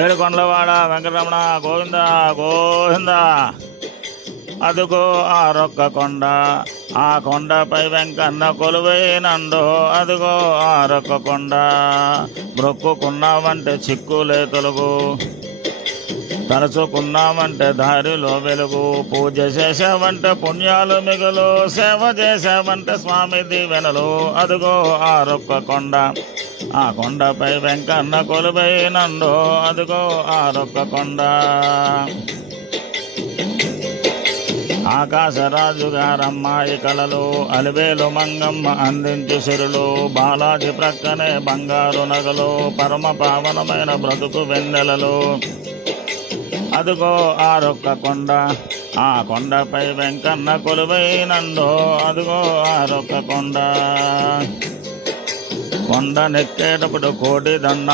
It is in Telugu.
ఏడుకొండలవాడ వెంకటరమణ గోవింద గోవింద. అదుగో ఆ రొక్క కొండ, ఆ కొండపై వెంకన్న కొలువైనండో. అదుగో ఆ రొక్క కొండ, మొక్కుకున్నామంటే చిక్కులే తొలుగు, తలుచుకున్నామంటే దారిలో వెలుగు. పూజ చేసావంటే పుణ్యాలు మిగులు, సేవ చేసావంటే స్వామి దీవెనలు. అదుగో ఆ రొక్క కొండ, ఆ కొండపై వెంకన్న కొలువైనండో. అదుగో ఆ రొక్క కొండ. ఆకాశరాజుగారమ్మాయి కళలు, అలివేలు మంగమ్మ అందించు సిరులు. బాలాజీ ప్రక్కనే బంగారు నగలు, పరమ పావనమైన బ్రతుకు వెన్నెలలు. అదుగో ఆ రొక్క కొండ, ఆ కొండపై వెంకన్న కొలువైనండో. అదుగో ఆ రొక్క కొండ. కొండ నెక్కేటప్పుడు కోటి దండ